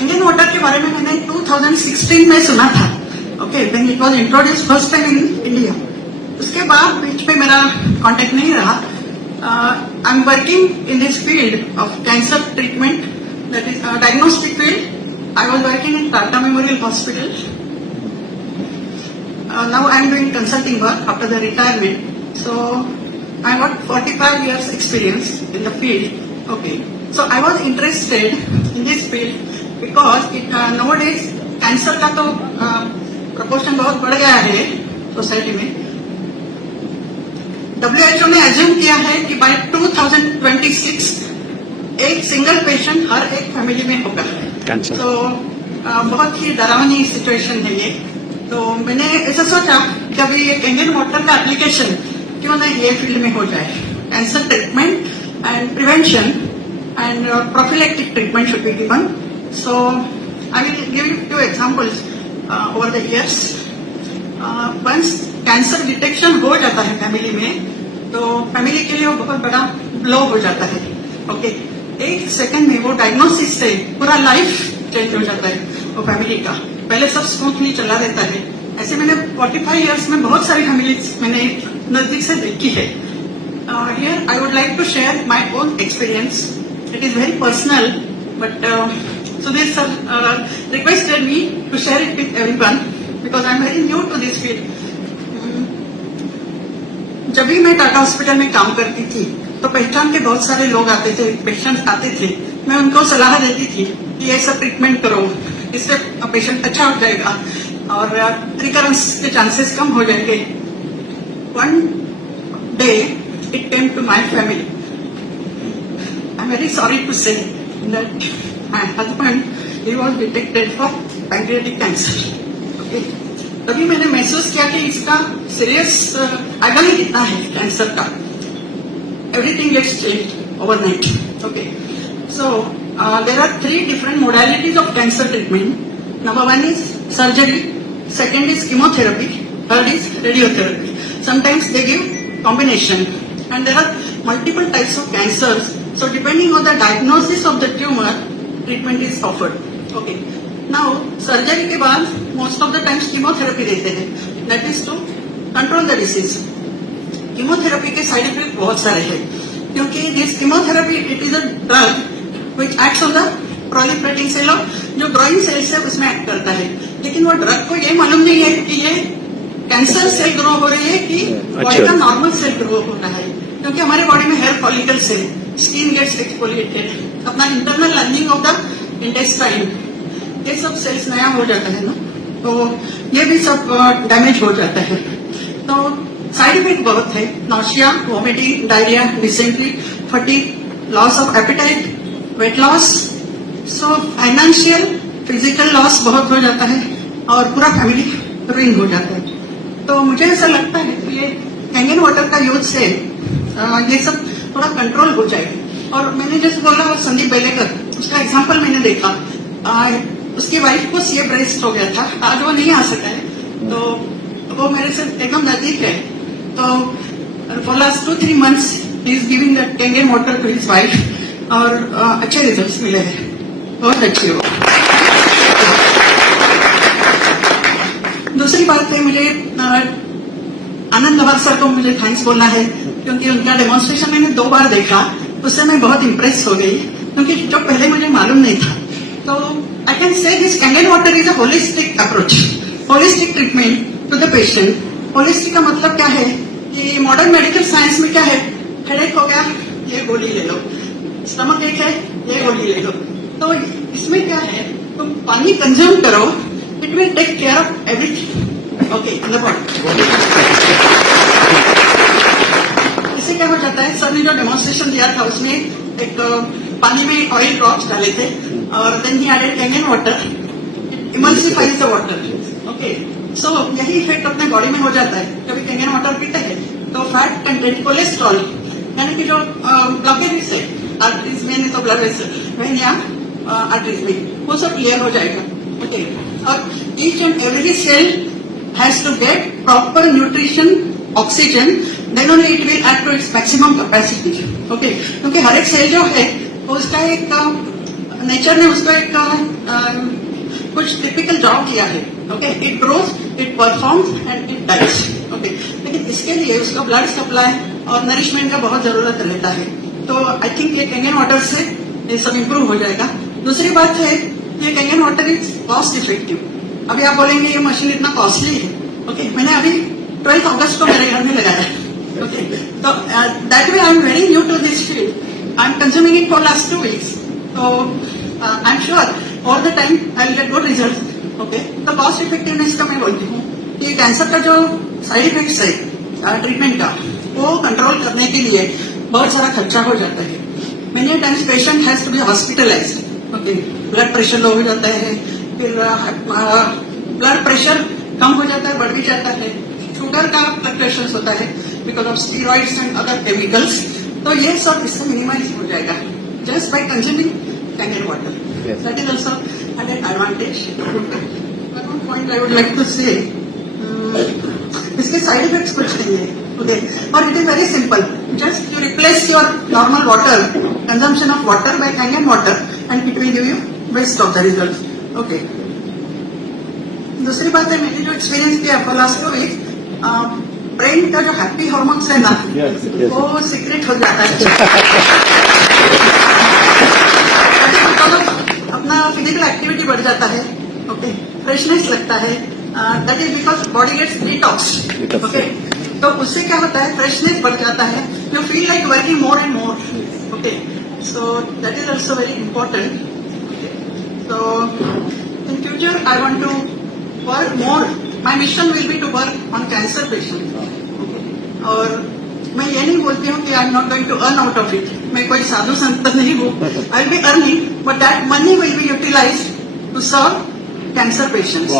Indian water के बारे में मैंने 2016 में सुना था. Okay, when it was introduced first time in India. उसके बाद बीच में मेरा कांटेक्ट नहीं रहा. I am working in this field of cancer treatment, that is diagnostic field. I was working in Tata Memorial Hospital. Now I am doing consulting work after the retirement. So I got 45 years experience in the field. Okay. So I was interested in this field because nowadays cancer का तो proportion बहुत बढ़ गया है society में. WHO ने assume किया है कि by 2026 एक सिंगल पेशेंट हर एक फैमिली में होगा. तो बहुत ही डरावनी सिचुएशन है ये. तो मैंने ऐसा सोचा कि अभी ये इंडियन वाटर का एप्लीकेशन क्यों ना ये फील्ड में हो जाए. Cancer treatment and prevention and prophylactic treatment should be given. So I will give you few examples over the years. Once cancer detection हो जाता है फैमिली में, तो फैमिली के लिए वो बहुत बड़ा ब्लो हो जाता है. ओके, एक सेकंड में वो डायग्नोसिस से पूरा लाइफ चेंज हो जाता है वो फैमिली का. पहले सब स्मूथली चला रहता है. ऐसे मैंने 45 इयर्स में बहुत सारी फैमिलीज मैंने नजदीक से देखी है. Here I would like to share my own experience. It is very personal, but Sudhir sir requested me to share it with everyone because I am very new to this field. जब भी मैं Tata hospital में काम करती थी तो पहचान के बहुत सारे लोग आते थे, पेशेंट आते थे. मैं उनको सलाह देती थी कि ये सब ट्रीटमेंट करो, इससे पेशेंट अच्छा हो जाएगा और रिकरेंस के चांसेस कम हो जाएंगे. One day it came to my family. I am very sorry to say that my husband he was detected for pancreatic cancer. Okay, तभी मैंने महसूस किया कि इसका सीरियस एगनी कितना है कैंसर का. Everything gets changed overnight. Okay. So, there are 3 different modalities of cancer treatment. Number 1 is surgery. Second is chemotherapy. Third is radiotherapy. Sometimes they give combination. And there are multiple types of cancers. So, depending on the diagnosis of the tumor, treatment is offered. Okay. Now, surgery के बाद most of the times chemotherapy देते हैं. That is to control the disease. Chemotherapy के side effect बहुत सारे हैं, क्योंकि this chemotherapy it is a drug which acts on the proliferating cell of जो ग्रोइंग सेल्स है उसमें एक्ट करता है. लेकिन वो ड्रग को ये मालूम नहीं है कि ये कैंसर सेल ग्रो हो रही है कि बॉडी का नॉर्मल सेल ग्रो हो रहा है. क्योंकि हमारे बॉडी में हेयर फॉलिकल से स्किन गेट्स एक्सफोलिएटेड, अपना internal lining of the intestine, ये सब सेल्स नया हो जाता है ना, तो ये भी सब डैमेज हो जाता है. तो साइड इफेक्ट बहुत है. Nausea, vomiting, diarrhoea, dysentery, fatigue, loss of appetite, weight loss. So financial, physical loss बहुत हो जाता है और पूरा फैमिली रुइन हो जाता है. तो मुझे ऐसा लगता है कि ये कैंगन वाटर का यूज से ये सब थोड़ा कंट्रोल हो जाएगा. और मैंने जैसे बोला संदीप बेलेकर, उसका एग्जाम्पल मैंने देखा. उसकी वाइफ को सीए ब्रेस्ट हो गया था. आज वो नहीं आ सका है, तो वो मेरे से एकदम नजदीक है. तो for last 2-3 months he is giving that Kangen water to his wife और अच्छे रिजल्ट्स मिले हैं. बहुत अच्छी हो. दूसरी बात है, मुझे आनंद लवार सर को मुझे थैंक्स बोलना है, क्योंकि उनका डेमोन्स्ट्रेशन मैंने 2 बार देखा. उससे मैं बहुत इम्प्रेस हो गई, क्योंकि जो पहले मुझे मालूम नहीं था. तो I can say this Kangen water is a holistic approach, holistic treatment to the patient. Holistic का मतलब क्या है कि मॉडर्न मेडिकल साइंस में क्या है, हेडेक हो गया ये गोली ले लो, स्टमक एक है ये गोली ले लो. तो इसमें क्या है, तुम पानी कंज्यूम करो, it will take care of everything. Okay, in the body. इससे क्या हो जाता है, सर ने जो डेमोन्स्ट्रेशन दिया था उसमें एक पानी में ऑयल ड्रॉप्स डाले थे और then he added Kangen water, it emulsifies the water. Okay, so यही इफेक्ट अपने बॉडी में हो जाता है. कभी कैंगन वाटर पीते हैं तो फैट कंटेंट, कोलेस्ट्रॉल, यानी कि जो ब्लॉकेजेस है आर्टरीज में, नहीं तो ब्लड वेसल या आर्टरीज में, वो सब क्लियर हो जाएगा. ओके, और each and every cell has to get proper nutrition, oxygen, then only it will act to its maximum capacity. Okay, क्योंकि हर एक सेल जो है उसका एक नेचर ने उसको एक कुछ टिपिकल जॉब दिया है. Okay, it grows, it performs and it dies. Okay, लेकिन इसके लिए उसका ब्लड सप्लाई और नरिशमेंट का बहुत जरूरत रहता है. तो आई थिंक ये कैंगन वाटर से ये सब इम्प्रूव हो जाएगा. दूसरी बात है, ये Kangen water is cost effective. अभी आप बोलेंगे ये मशीन इतना कॉस्टली है. ओके, मैंने अभी 12 अगस्त को मेरे घर में लगाया है. ओके, तो that way I am very new to this field. I am consuming it for last 2 weeks. तो I am sure all the time I will get good result. Okay, तो कॉस्ट इफेक्टिवनेस का मैं बोलती हूँ कि cancer का जो side effects है ट्रीटमेंट का, वो कंट्रोल करने के लिए बहुत सारा खर्चा हो जाता है. Many times patient has to be hospitalized. Okay, blood pressure low हो जाता है, फिर ब्लड प्रेशर कम हो जाता है, बढ़ भी जाता है. शुगर का फ्लक्चुएशन होता है because of steroids and other chemicals. तो ये सब इससे मिनिमाइज हो जाएगा just by consuming Kangen water. That is also an advantage. One point I would like to say, इसके साइड इफेक्ट्स कुछ नहीं है. ओके, और it is very simple. Just you replace your normal water consumption of water by Kangen water and it will give you best of the result. Okay, दूसरी बात है, मैंने जो एक्सपीरियंस किया फॉर लास्ट 2 weeks, ब्रेन का जो happy hormones है ना, वो सीक्रेट हो जाता है. अपना फिजिकल एक्टिविटी बढ़ जाता है. ओके, फ्रेशनेस लगता है. That is because body gets detox. Okay, तो उससे क्या होता है, फ्रेशनेस बढ़ जाता है. You feel like working more and more. Okay, so that is also very important. So in future I want to work more. My mission will be to work on cancer patients. और मैं ये नहीं बोलती हूँ कि I am not going to earn out of it. मैं कोई साधु संत नहीं हूँ. I will be earning, but that money will be utilized to serve cancer patients.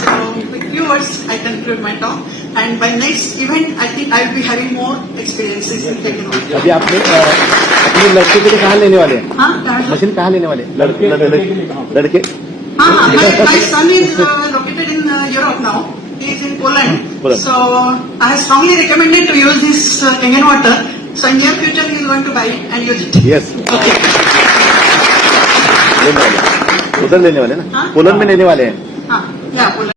So with few words I conclude my talk, and by next event I think I will be having more experiences in technology. अभी आपने अपने लड़के के लिए कहाँ लेने वाले हैं? हाँ, मशीन कहाँ लेने वाले? लड़के हाँ, my son is located in Europe now. He is in Poland. So I have strongly recommended to use this Kangen water. So in near future he is going to buy it and use it. Yes, Okay. लेने वाले उधर लेने वाले ना, हाँ? Poland में लेने वाले हैं. हाँ, yeah, Poland.